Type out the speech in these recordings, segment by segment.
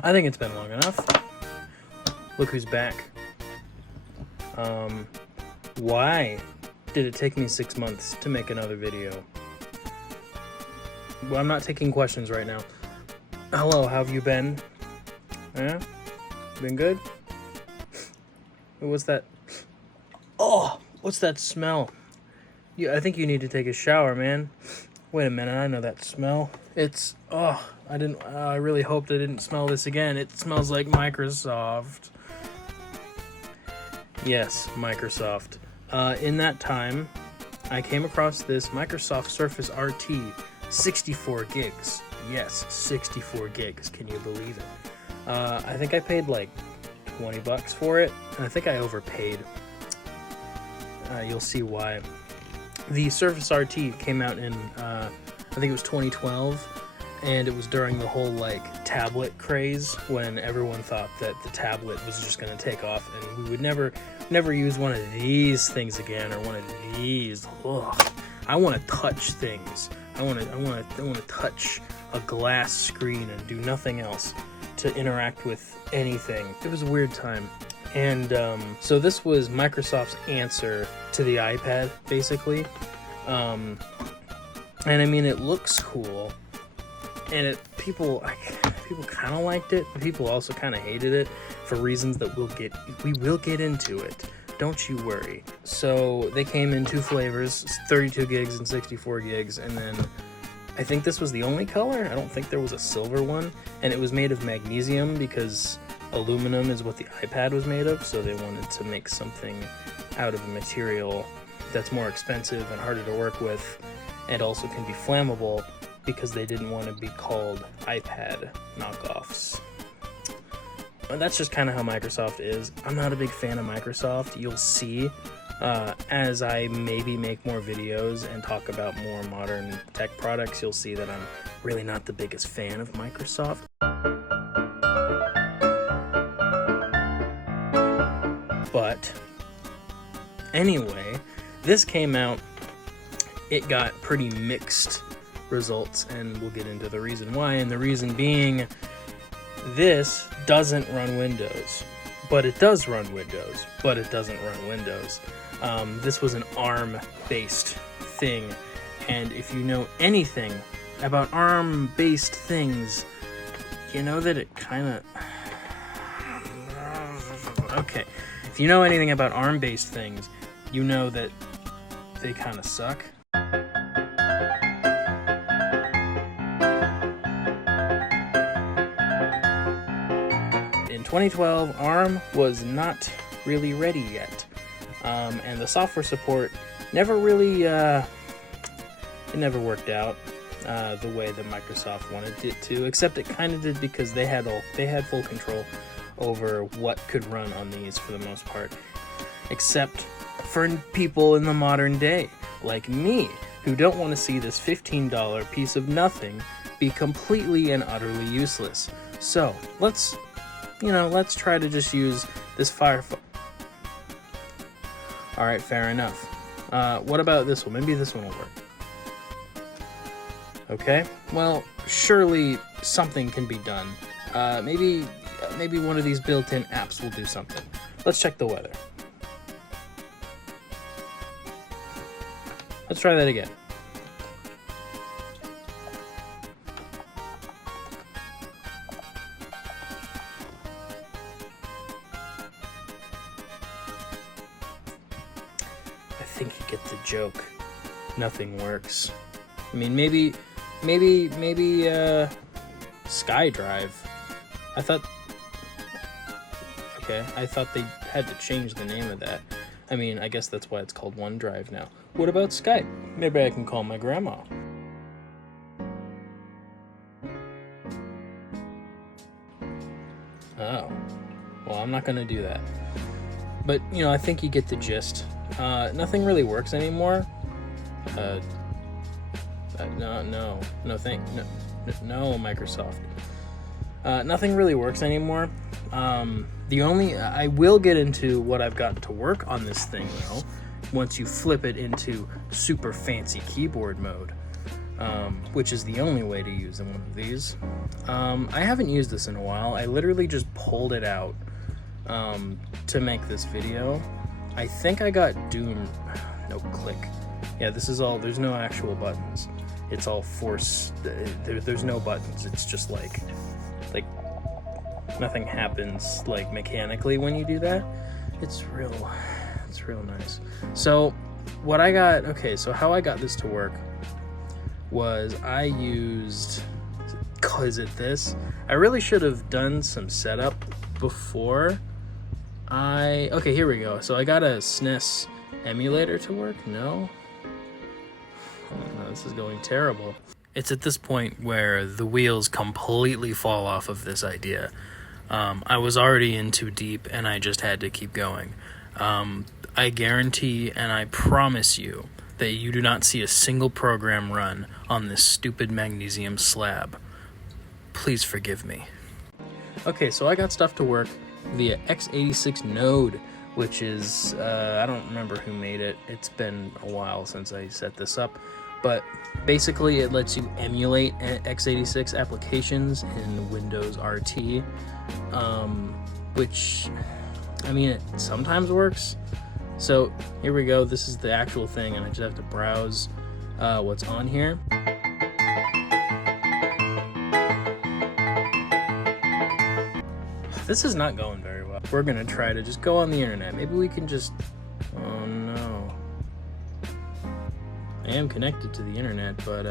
I think it's been long enough. Look who's back. Why did it take me 6 months to make another video? Well, I'm not taking questions right now. Hello, how have you been? Yeah? Been good? What's that? Oh, what's that smell? I think you need to take a shower, man. Wait a minute, I know that smell. It's, I really hoped I didn't smell this again. It smells like Microsoft. Yes, Microsoft. In that time, I came across this Microsoft Surface RT 64 gigs. Yes, 64 gigs. Can you believe it? I think I paid like $20 for it, and I think I overpaid. You'll see why. The Surface RT came out in, I think it was 2012, and it was during the whole like tablet craze when everyone thought that the tablet was just going to take off, and we would never use one of these things again, or one of these. Ugh. I want to touch things. I want to touch a glass screen and do nothing else to interact with anything. It was a weird time. And so this was Microsoft's answer to the iPad, basically. And I mean, it looks cool, and people kind of liked it, but people also kind of hated it for reasons that we will get into it. Don't you worry. So they came in two flavors, 32 gigs and 64 gigs, and then I think this was the only color. I don't think there was a silver one, and it was made of magnesium because aluminum is what the iPad was made of, so they wanted to make something out of a material that's more expensive and harder to work with, and also can be flammable because they didn't want to be called iPad knockoffs. And that's just kind of how Microsoft is. I'm not a big fan of Microsoft. You'll see as I maybe make more videos and talk about more modern tech products, you'll see that I'm really not the biggest fan of Microsoft. But anyway, this came out, it got pretty mixed results, and we'll get into the reason why. And the reason being, this doesn't run Windows, but it does run Windows, but it doesn't run Windows. This was an ARM-based thing, and if you know anything about ARM-based things, you know that it kind of... Okay, if you know anything about ARM-based things, you know that they kind of suck. In 2012, ARM was not really ready yet, and the software support never really, it never worked out the way that Microsoft wanted it to, except it kind of did because they had full control over what could run on these for the most part, except for people in the modern day, like me, who don't want to see this $15 piece of nothing be completely and utterly useless. So, let's try to just use this Firefox. Alright, fair enough. What about this one? Maybe this one will work. Okay, well, surely something can be done. Maybe one of these built-in apps will do something. Let's check the weather. Let's try that again. I think you get the joke. Nothing works. I mean, maybe SkyDrive. I thought they had to change the name of that. I mean, I guess that's why it's called OneDrive now. What about Skype? Maybe I can call my grandma. Oh. Well, I'm not gonna do that. But, I think you get the gist. Nothing really works anymore. No, Microsoft. Nothing really works anymore. I will get into what I've got to work on this thing, though, once you flip it into super fancy keyboard mode. which is the only way to use one of these. I haven't used this in a while. I literally just pulled it out to make this video. I think I got Doom. No, click. Yeah, this is all. There's no actual buttons. It's all force. There's no buttons. It's just like nothing happens like mechanically when you do that. It's real nice. So what I got, okay, so how I got this to work was I used, is it this? I really should have done some setup before okay, here we go. So I got a SNES emulator to work. No, this is going terrible. It's at this point where the wheels completely fall off of this idea. I was already in too deep and I just had to keep going. I guarantee and I promise you that you do not see a single program run on this stupid magnesium slab. Please forgive me. Okay, so I got stuff to work via x86 Node, which is, I don't remember who made it. It's been a while since I set this up, but basically it lets you emulate x86 applications in Windows RT, which, I mean, it sometimes works. So here we go. This is the actual thing, and I just have to browse what's on here. This is not going very well. We're gonna try to just go on the internet. Maybe we can just, oh no. I am connected to the internet, but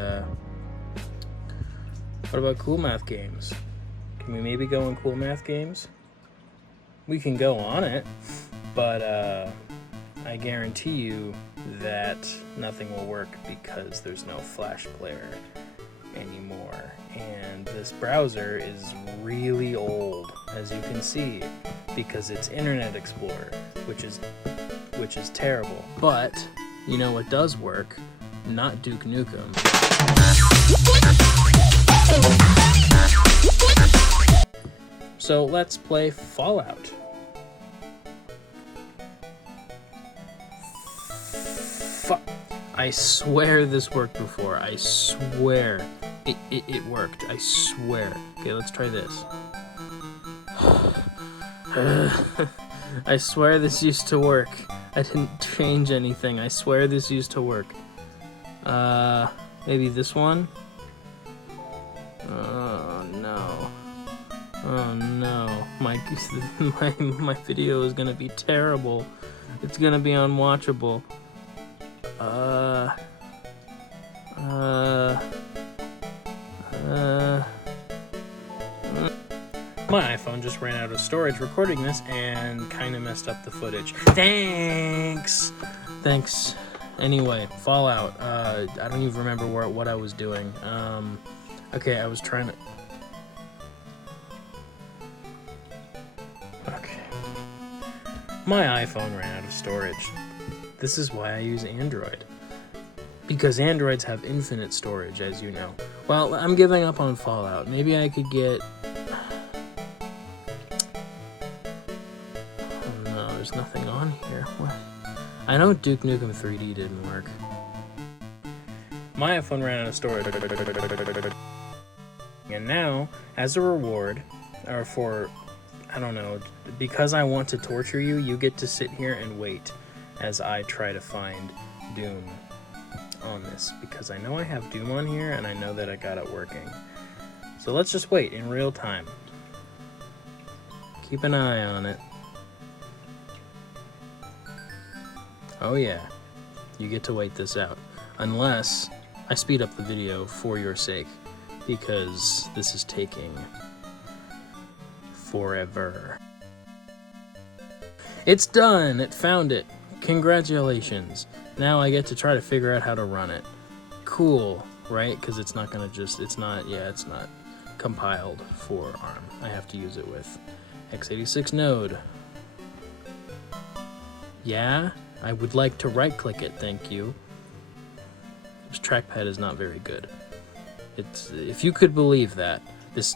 what about Cool Math Games? Can we maybe go on Cool Math Games? We can go on it, but I guarantee you that nothing will work because there's no Flash player anymore. And this browser is really old, as you can see, because it's Internet Explorer, which is terrible. But you know what does work? Not Duke Nukem. So let's play Fallout. I swear this worked before. I swear. It worked. I swear. Okay, let's try this. I swear this used to work. I didn't change anything. I swear this used to work. Maybe this one? Oh no. Oh no. My video is gonna be terrible. It's gonna be unwatchable. My iPhone just ran out of storage recording this and kind of messed up the footage. Thanks. Anyway, Fallout. I don't even remember what I was doing. Okay, I was trying to... Okay. My iPhone ran out of storage. This is why I use Android. Because Androids have infinite storage, as you know. Well, I'm giving up on Fallout. Maybe I could get... Oh no, there's nothing on here. What? I know Duke Nukem 3D didn't work. My iPhone ran out of storage. And now, as a reward, or for, I don't know, because I want to torture you, you get to sit here and wait as I try to find Doom on this, because I know I have Doom on here and I know that I got it working. So let's just wait in real time. Keep an eye on it. Oh yeah, you get to wait this out. Unless I speed up the video for your sake, because this is taking forever. It's done! It found it! Congratulations. Now I get to try to figure out how to run it. Cool, right? Because it's not gonna just, it's not compiled for ARM. I have to use it with x86 Node. Yeah? I would like to right-click it, thank you. This trackpad is not very good. It's, if you could believe that, this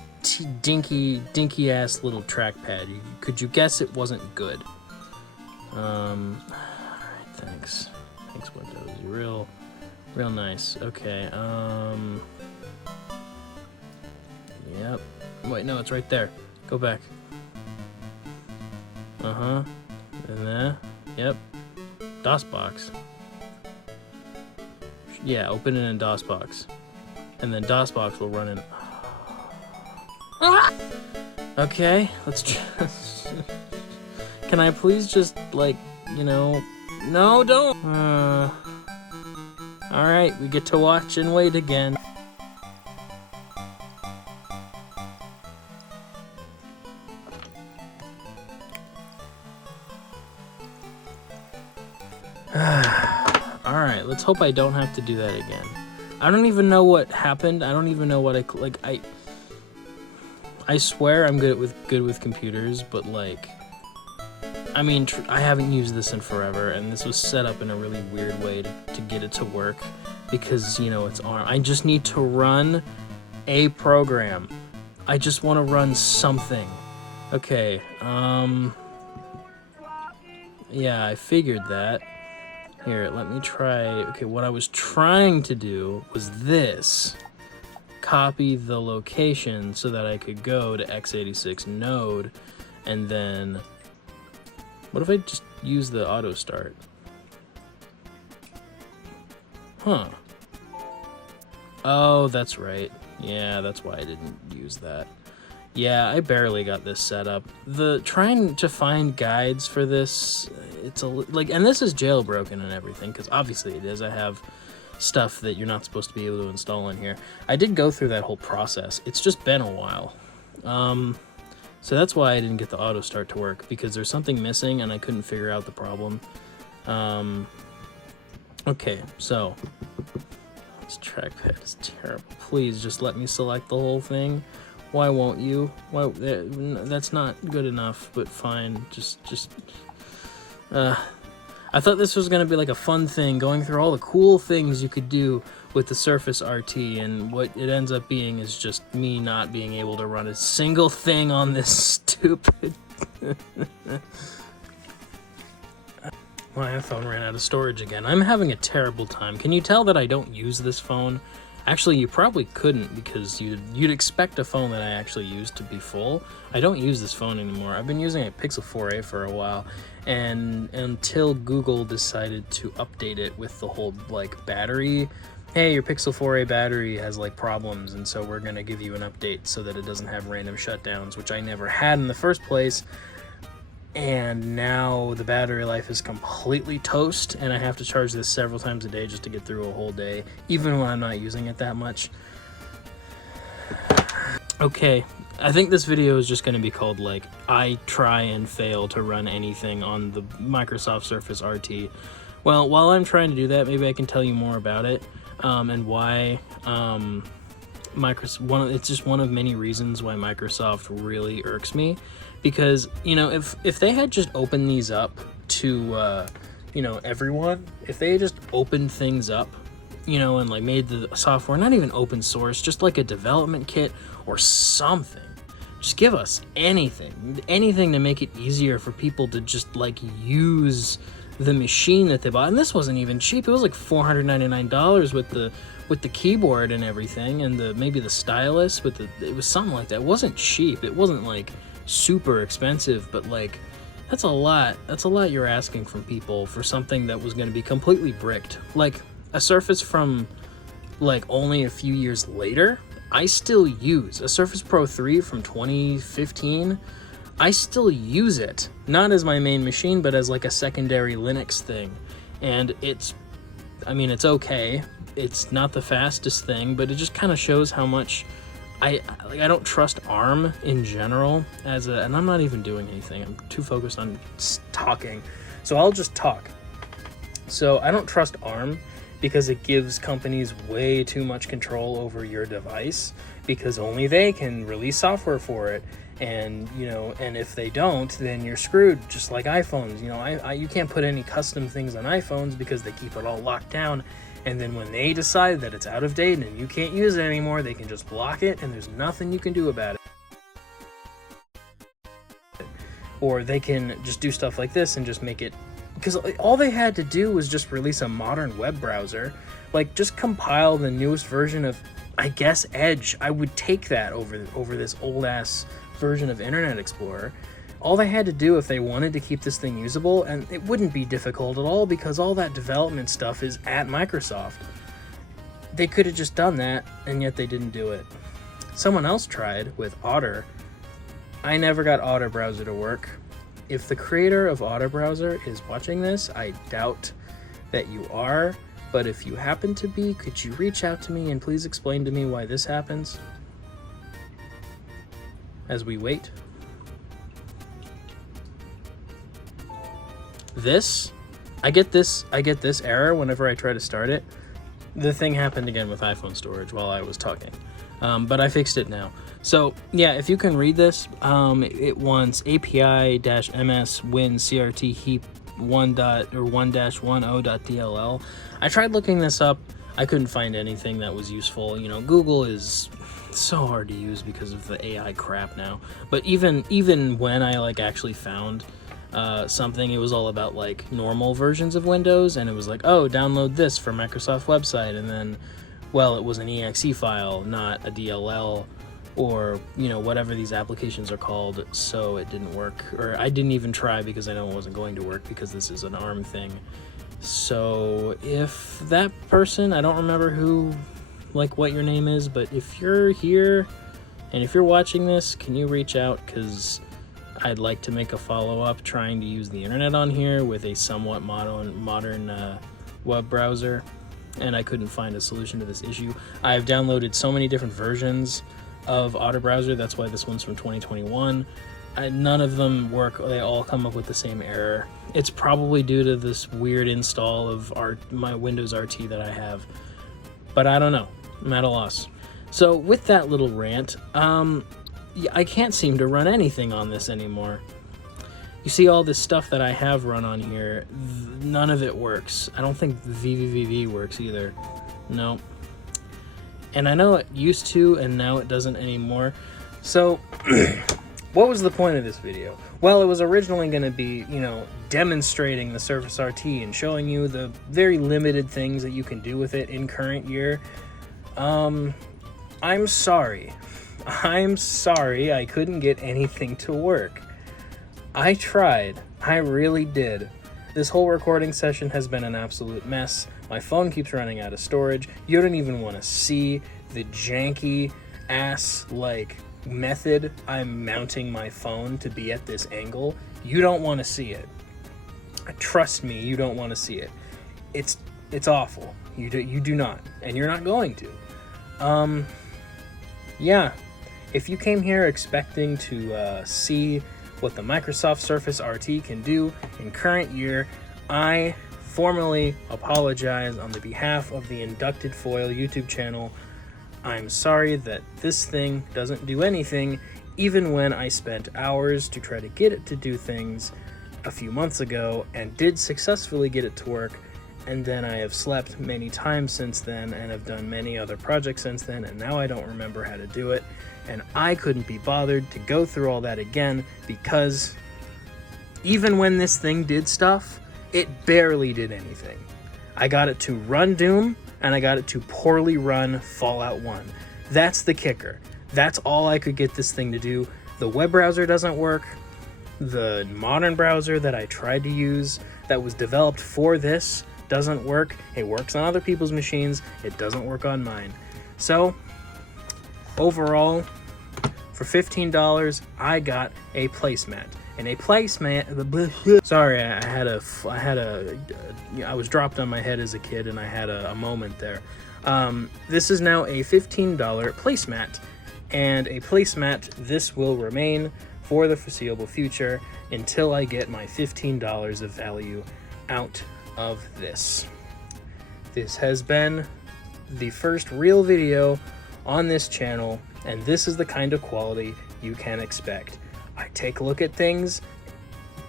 dinky-ass little trackpad, could you guess it wasn't good? Alright, thanks. Thanks, Windows. You real Real nice. Okay, yep. Wait, no, it's right there. Go back. Uh-huh. And there. Yep. DOSBox. Yeah, open it in DOSBox. And then DOSBox will run in... Okay, let's just... Can I please just, like, you know... No, don't! Alright, we get to watch and wait again. Alright, let's hope I don't have to do that again. I don't even know what happened. I don't even know what I swear I'm good with computers, but like, I mean, I haven't used this in forever, and this was set up in a really weird way to get it to work, because, you know, it's ARM. I just need to run a program. I just want to run something. Okay, yeah, I figured that. Here, let me try. Okay, what I was trying to do was this. Copy the location so that I could go to x86 node, and then what if I just use the auto start? Huh. Oh, that's right. Yeah, that's why I didn't use that. Yeah, I barely got this set up. Trying to find guides for this, it's like, and this is jailbroken and everything, because obviously it is. I have stuff that you're not supposed to be able to install in here. I did go through that whole process. It's just been a while. So that's why I didn't get the auto start to work, because there's something missing and I couldn't figure out the problem. Okay, so this trackpad is terrible. Please just let me select the whole thing. Why won't you? Why? That's not good enough, but fine. I thought this was gonna be like a fun thing, going through all the cool things you could do with the Surface RT, and what it ends up being is just me not being able to run a single thing on this stupid... My iPhone ran out of storage again. I'm having a terrible time. Can you tell that I don't use this phone? Actually, you probably couldn't, because you'd expect a phone that I actually use to be full. I don't use this phone anymore. I've been using a Pixel 4a for a while, and until Google decided to update it with the whole, like, battery, hey, your Pixel 4a battery has, like, problems, and so we're gonna give you an update so that it doesn't have random shutdowns, which I never had in the first place. And now the battery life is completely toast, and I have to charge this several times a day just to get through a whole day, even when I'm not using it that much. Okay, I think this video is just going to be called, like, I try and fail to run anything on the Microsoft Surface RT. Well, while I'm trying to do that, maybe I can tell you more about it, and why it's just one of many reasons why Microsoft really irks me. Because, you know, if they had just opened these up to, you know, everyone, if they had just opened things up, you know, and like made the software not even open source, just like a development kit or something, just give us anything to make it easier for people to just like use the machine that they bought. And this wasn't even cheap. It was like $499 with the keyboard and everything, and maybe the stylus with it was something like that. It wasn't cheap. It wasn't like super expensive, but like that's a lot you're asking from people for something that was going to be completely bricked. Like a Surface from like only a few years later, I still use a Surface Pro 3 from 2015. I still use it, not as my main machine, but as like a secondary Linux thing, and it's okay. It's not the fastest thing, but it just kind of shows how much I don't trust ARM in general and I'm not even doing anything. I'm too focused on talking. So I'll just talk. So I don't trust ARM because it gives companies way too much control over your device, because only they can release software for it. And, you know, and if they don't, then you're screwed, just like iPhones. You know, you can't put any custom things on iPhones because they keep it all locked down. And then when they decide that it's out of date and you can't use it anymore, they can just block it and there's nothing you can do about it. Or they can just do stuff like this and just make it... Because all they had to do was just release a modern web browser Like, just compile the newest version of, I guess, Edge. I would take that over this old-ass version of Internet Explorer. All they had to do if they wanted to keep this thing usable, and it wouldn't be difficult at all because all that development stuff is at Microsoft. They could have just done that, and yet they didn't do it. Someone else tried with Otter. I never got Otter Browser to work. If the creator of Otter Browser is watching this, I doubt that you are, but if you happen to be, could you reach out to me and please explain to me why this happens? As we wait. I get this error whenever I try to start it. The thing happened again with iPhone storage while I was talking, but I fixed it now. So yeah, if you can read this, it wants API-ms win CRT heap 1-10.dll. I tried looking this up. I couldn't find anything that was useful. You know, Google is so hard to use because of the AI crap now. But even when I like actually found something, it was all about like normal versions of Windows, and it was like, oh, download this for Microsoft website, and then, well, it was an exe file, not a DLL, or, you know, whatever these applications are called, so it didn't work. Or I didn't even try because I know it wasn't going to work because this is an ARM thing. So if that person, I don't remember who, like, what your name is, but if you're here and if you're watching this, can you reach out? Because I'd like to make a follow-up trying to use the internet on here with a somewhat modern web browser, and I couldn't find a solution to this issue. I've downloaded so many different versions of Otter Browser. That's why this one's from 2021. None of them work. They all come up with the same error. It's probably due to this weird install of my Windows RT that I have, but I don't know. I'm at a loss. So with that little rant, I can't seem to run anything on this anymore. You see all this stuff that I have run on here, none of it works. I don't think VVVV works either. No. And I know it used to, and now it doesn't anymore. So, what was the point of this video? Well, it was originally going to be, you know, demonstrating the Surface RT and showing you the very limited things that you can do with it in current year. I'm sorry I couldn't get anything to work. I tried. I really did. This whole recording session has been an absolute mess. My phone keeps running out of storage. You don't even want to see the janky ass like method I'm mounting my phone to be at this angle. You don't want to see it. Trust me, you don't want to see it. It's awful. You do not, and you're not going to. Yeah. If you came here expecting to see what the Microsoft Surface RT can do in current year, I formally apologize on the behalf of the Inducted Foil YouTube channel. I'm sorry that this thing doesn't do anything, even when I spent hours to try to get it to do things a few months ago and did successfully get it to work. And then I have slept many times since then and have done many other projects since then, and now I don't remember how to do it. And I couldn't be bothered to go through all that again because even when this thing did stuff, it barely did anything. I got it to run Doom, and I got it to poorly run Fallout 1. That's the kicker. That's all I could get this thing to do. The web browser doesn't work. The modern browser that I tried to use that was developed for this doesn't work. It works on other people's machines. It doesn't work on mine. So, overall, for $15, I got a placemat. And a placemat. Sorry, I was dropped on my head as a kid, and I had a moment there. This is now a $15 placemat, and a placemat. This will remain for the foreseeable future until I get my $15 of value out of this. This has been the first real video on this channel, and this is the kind of quality you can expect. I take a look at things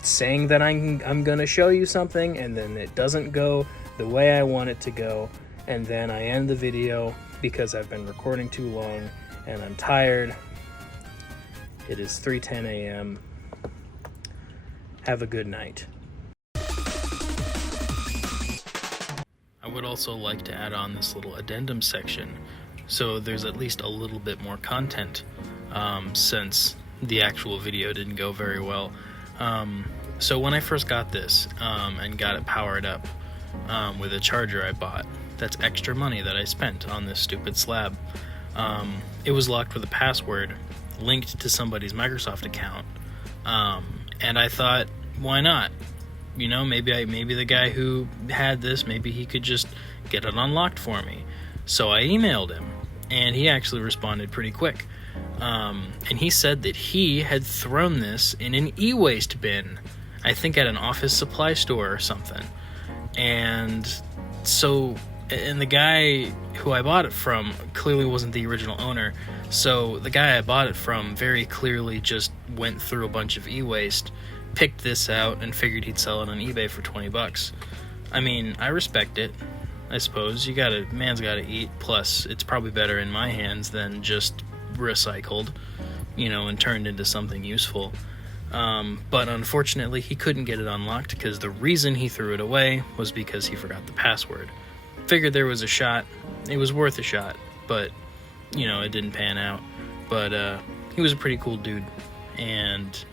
saying that I'm gonna show you something, and then it doesn't go the way I want it to go, and then I end the video because I've been recording too long and I'm tired. It is 3:10 a.m. Have a good night. I would also like to add on this little addendum section, so there's at least a little bit more content, since the actual video didn't go very well. So when I first got this, and got it powered up, with a charger I bought, that's extra money that I spent on this stupid slab. It was locked with a password linked to somebody's Microsoft account, and I thought, why not? You know, maybe the guy who had this, maybe he could just get it unlocked for me. So I emailed him, and he actually responded pretty quick. And he said that he had thrown this in an e-waste bin, I think at an office supply store or something. And the guy who I bought it from clearly wasn't the original owner, so the guy I bought it from very clearly just went through a bunch of e-waste, picked this out, and figured he'd sell it on eBay for $20. I mean, I respect it, I suppose. Man's gotta eat, plus it's probably better in my hands than just recycled, and turned into something useful. But unfortunately, he couldn't get it unlocked because the reason he threw it away was because he forgot the password. Figured there was a shot. It was worth a shot, but, it didn't pan out. But, he was a pretty cool dude, and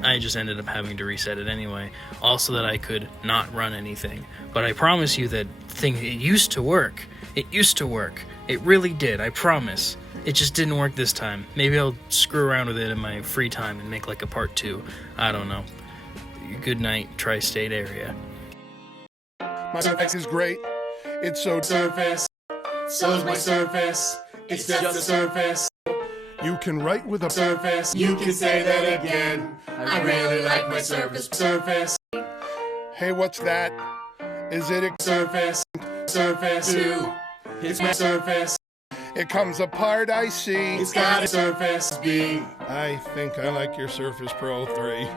I just ended up having to reset it anyway. Also that I could not run anything. But I promise you that it used to work. It used to work. It really did, I promise. It just didn't work this time. Maybe I'll screw around with it in my free time and make like a part 2. I don't know. Good night, tri-state area. My Surface is great. It's so Surface. So's my Surface. It's just a Surface. You can write with a Surface. You can say that again. I really like my Surface. Surface. Hey, what's that? Is it a Surface? Surface 2. It's my Surface. It comes apart, I see. It's got a Surface B. I think I like your Surface Pro 3.